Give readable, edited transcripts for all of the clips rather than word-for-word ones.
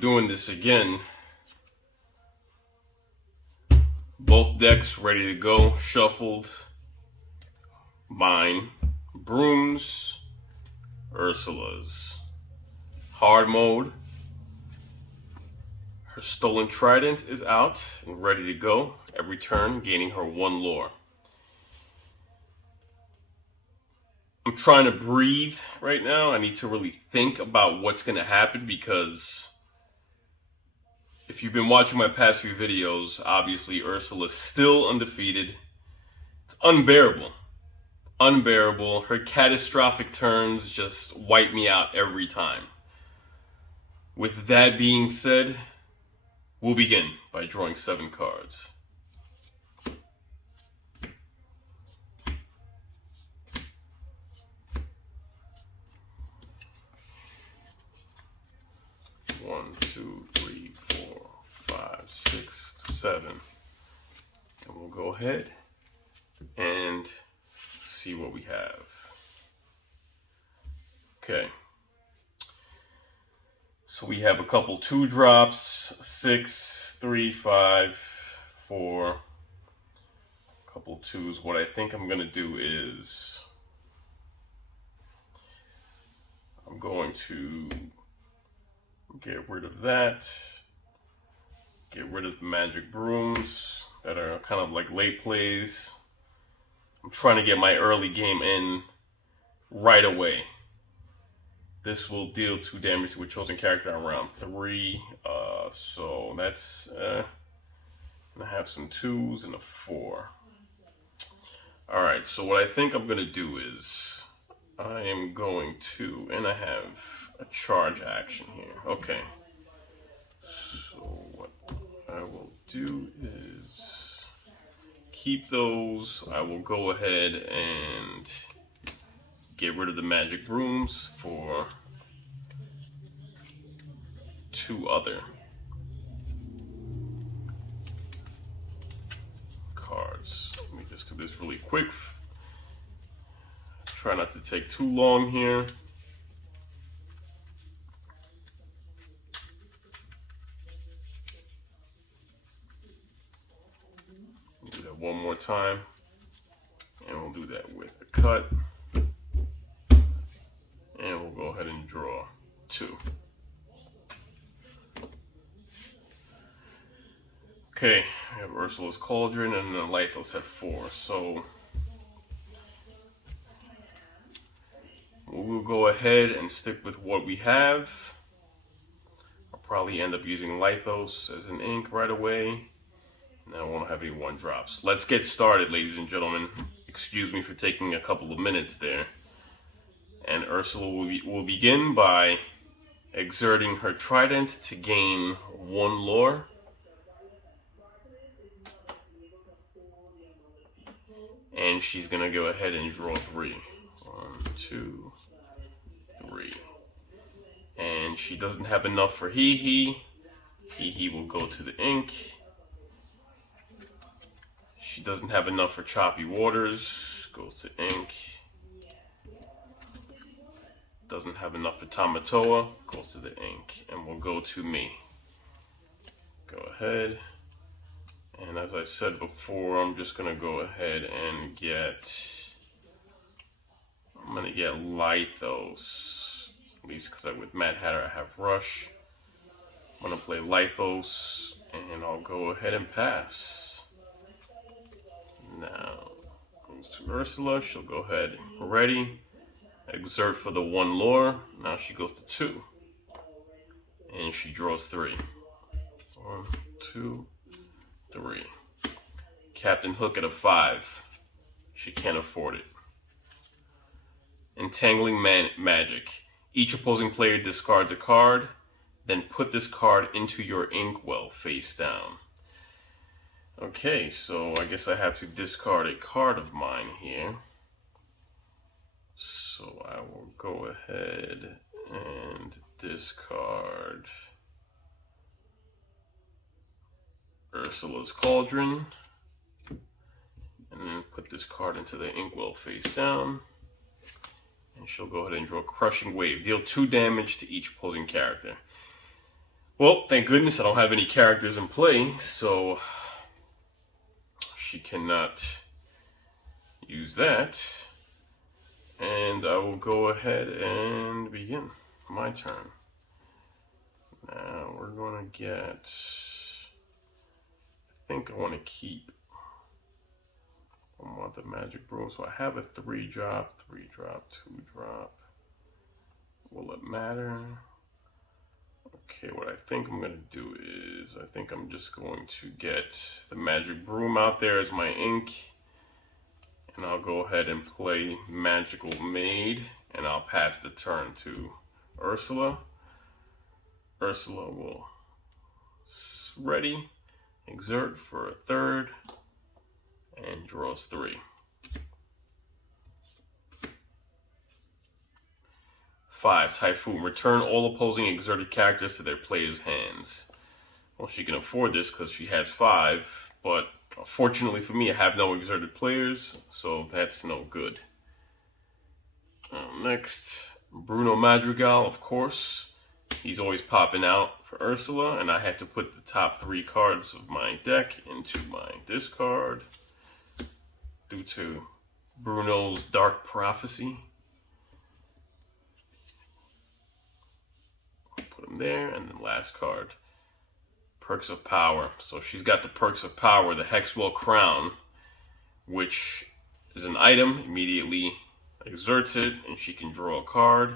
doing this again. Both decks ready to go, shuffled. Mine, Brooms, Ursula's. Hard mode. Her Stolen Trident is out and ready to go. Every turn, gaining her 1 lore. I'm trying to breathe right now. I need to really think about what's going to happen, because if you've been watching my past few videos, obviously Ursula's still undefeated. It's unbearable. Unbearable. Her catastrophic turns just wipe me out every time. With that being said, we'll begin by drawing 7 cards. One, two, three, 4, 5, 6, 7. And we'll go ahead and see what we have. Okay. So we have a couple 2 drops, 6, 3, 5, 4, a couple 2s. What I think I'm going to do is I'm going to get rid of that, get rid of the Magic Brooms that are kind of like late plays. I'm trying to get my early game in right away. This will deal 2 damage to a chosen character on round 3. So that's gonna have some 2s and a 4. Alright, so what I think I'm gonna do is I am going to, and I have a charge action here. Okay. So what I will do is keep those. I will go ahead and get rid of the Magic Brooms for 2 other cards. Let me just do this really quick. Try not to take too long here. Do that one more time, and we'll do that with a cut. And we'll go ahead and draw 2. Okay, we have Ursula's Cauldron and then Lythos at 4. So we'll go ahead and stick with what we have. I'll probably end up using Lythos as an ink right away. And I won't have any 1 drops. Let's get started, ladies and gentlemen. Excuse me for taking a couple of minutes there. And Ursula will begin by exerting her trident to gain 1 lore. And she's going to go ahead and draw 3. 1, 2, 3. And she doesn't have enough for Hee-Hee. Hee-Hee will go to the ink. She doesn't have enough for Choppy Waters. Goes to ink. Doesn't have enough for Tamatoa, goes to the ink, and will go to me. Go ahead, and as I said before, I'm just gonna go ahead and get Lythos, at least because with Mad Hatter I have Rush. I'm gonna play Lythos, and I'll go ahead and pass. Now, goes to Ursula, she'll go ahead, ready. Exert for the 1 lore. Now she goes to 2. And she draws 3. 1, 2, 3. Captain Hook at a 5. She can't afford it. Entangling Magic. Each opposing player discards a card. Then put this card into your inkwell face down. Okay, so I guess I have to discard a card of mine here. So I will go ahead and discard Ursula's Cauldron. And then put this card into the inkwell face down. And she'll go ahead and draw Crushing Wave. Deal 2 damage to each opposing character. Well, thank goodness I don't have any characters in play, so she cannot use that. And I will go ahead and begin my turn. Now we're going to get, I think I want to keep, I want the magic broom. So I have a 3-drop, 3-drop, 2-drop. Will it matter? Okay, what I think I'm going to do is, I think I'm just going to get the magic broom out there as my ink. And I'll go ahead and play Magical Maid, and I'll pass the turn to Ursula. Ursula will ready, exert for a 3rd, and draws 3. 5, Typhoon. Return all opposing exerted characters to their player's hands. Well, she can afford this because she has 5, but fortunately for me, I have no exerted players, so that's no good. Next, Bruno Madrigal, of course. He's always popping out for Ursula, and I have to put the top 3 cards of my deck into my discard due to Bruno's Dark Prophecy. Put him there, and then last card, Perks of Power. So she's got the Perks of Power, the Hexwell Crown, which is an item, immediately exerts it, and she can draw a card.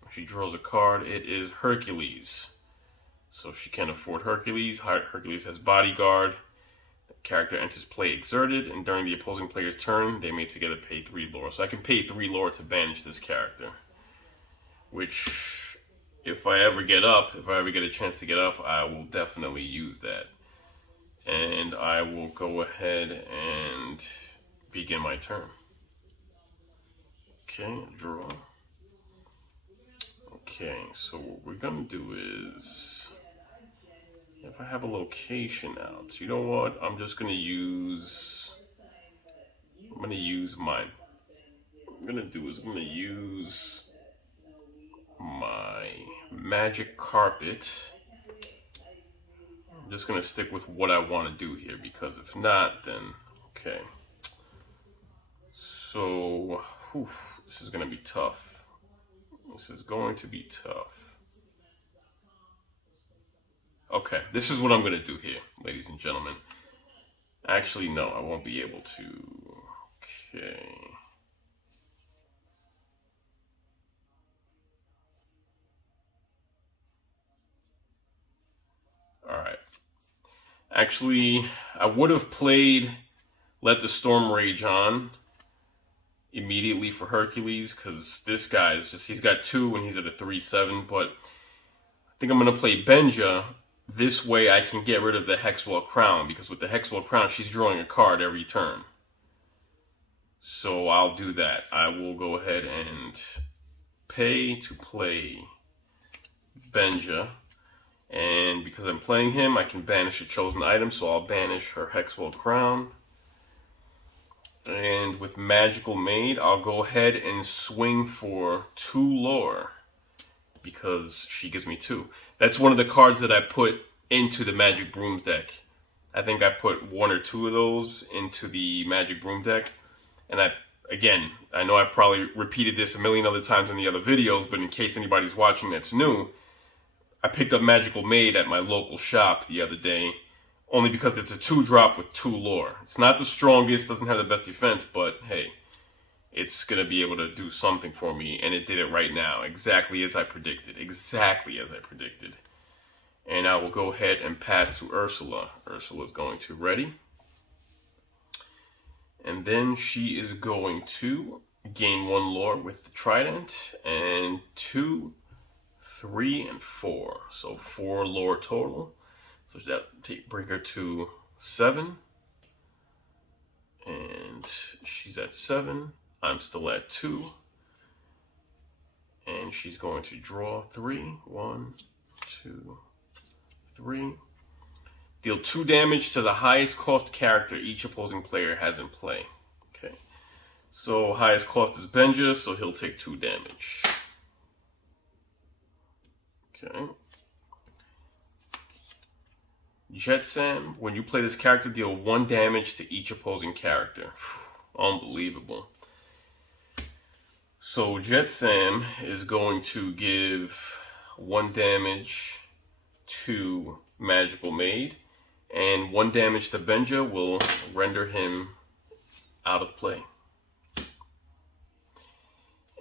When she draws a card, it is Hercules. So she can afford Hercules. Hercules has Bodyguard. The character enters play exerted, and during the opposing player's turn, they may together pay 3 lore. So I can pay 3 lore to banish this character, which, if I ever get a chance to get up, I will definitely use that. And I will go ahead and begin my turn. Okay, draw. Okay, so what we're gonna do is, if I have a location out, you know what? I'm gonna use my magic carpet. I'm just gonna stick with what I want to do here, because if not, then okay. So this is gonna be tough. This is going to be tough. Okay, this is what I'm gonna do here, ladies and gentlemen. Actually, no, I won't be able to. Okay. Alright. Actually, I would have played Let the Storm Rage On immediately for Hercules, because this guy is just, he's got 2 and he's at a 3/7, but I think I'm going to play Benja. This way I can get rid of the Hexwell Crown, because with the Hexwell Crown, she's drawing a card every turn. So I'll do that. I will go ahead and pay to play Benja. And because I'm playing him, I can banish a chosen item, so I'll banish her Hexwell Crown. And with Magical Maid, I'll go ahead and swing for 2 lore, because she gives me 2. That's one of the cards that I put into the Magic Brooms deck. I think I put 1 or 2 of those into the Magic Broom deck. And I know I probably repeated this a million other times in the other videos, but in case anybody's watching that's new, I picked up Magical Maid at my local shop the other day, only because it's a 2-drop with 2 lore. It's not the strongest, doesn't have the best defense, but hey, it's going to be able to do something for me, and it did it right now, exactly as I predicted. And I will go ahead and pass to Ursula. Ursula's going to ready. And then she is going to gain 1 lore with the Trident, and 2, 3, and 4. So 4 lore total. So that bring her to 7. And she's at 7. I'm still at 2. And she's going to draw 3. 1, 2, 3. Deal 2 damage to the highest cost character each opposing player has in play. Okay. So highest cost is Benja, so he'll take 2 damage. Okay. Jet Sam, when you play this character, deal 1 damage to each opposing character. Unbelievable. So Jet Sam is going to give 1 damage to Magical Maid, and 1 damage to Benja will render him out of play.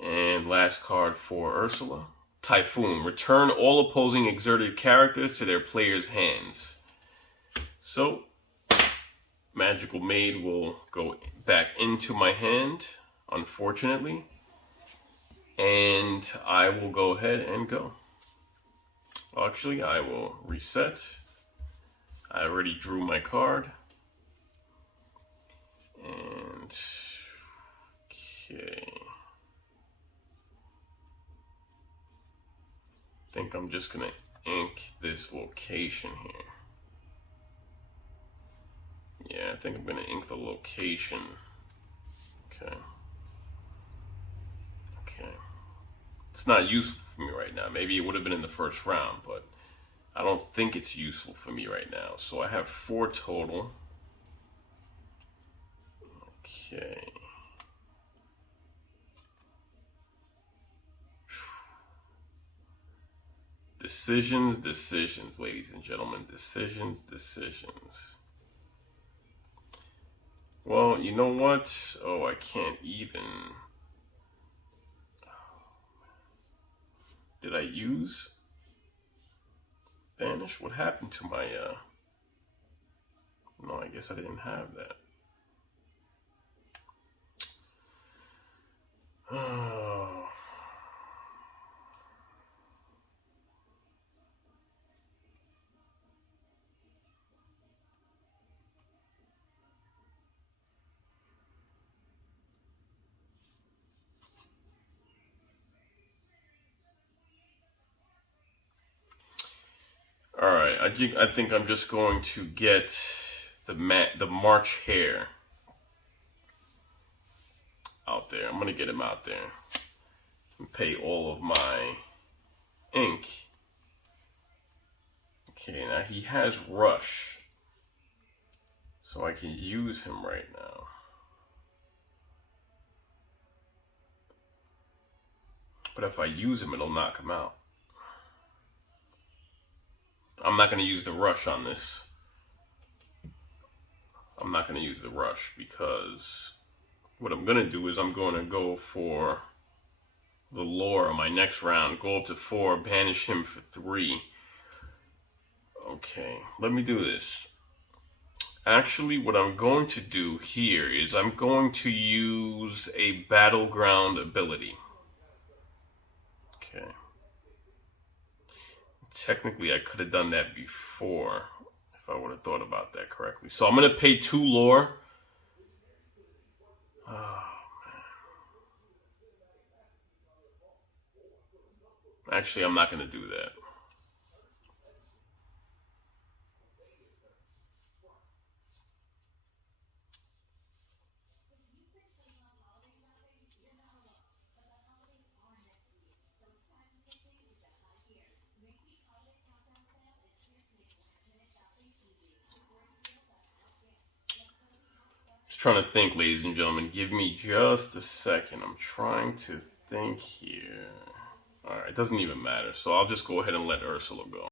And last card for Ursula, Typhoon. Return all opposing exerted characters to their player's hands. So, Magical Maid will go back into my hand, unfortunately. And I will go ahead and go. Actually, I will reset. I already drew my card. And, okay. I think I'm just going to ink this location here. Yeah, I think I'm going to ink the location. Okay. Okay. It's not useful for me right now. Maybe it would have been in the first round, but I don't think it's useful for me right now. So I have 4 total. Okay. Decisions, ladies and gentlemen. Decisions. Well, you know what? Oh, I can't even. Did I use Banish? What happened to my, No, I guess I didn't have that. Oh. All right, I think I'm just going to get the March Hare out there. I'm going to get him out there and pay all of my ink. Okay, now he has Rush, so I can use him right now. But if I use him, it'll knock him out. I'm not going to use the Rush on this. I'm not going to use the Rush because what I'm going to do is I'm going to go for the lore on my next round. Go up to 4, banish him for 3. Okay, let me do this. Actually, what I'm going to do here is I'm going to use a battleground ability. Okay. Technically, I could have done that before if I would have thought about that correctly. So I'm going to pay 2 lore. Oh, man. Actually, I'm not going to do that. Just trying to think, ladies and gentlemen. Give me just a second. I'm trying to think here. All right, it doesn't even matter. So I'll just go ahead and let Ursula go.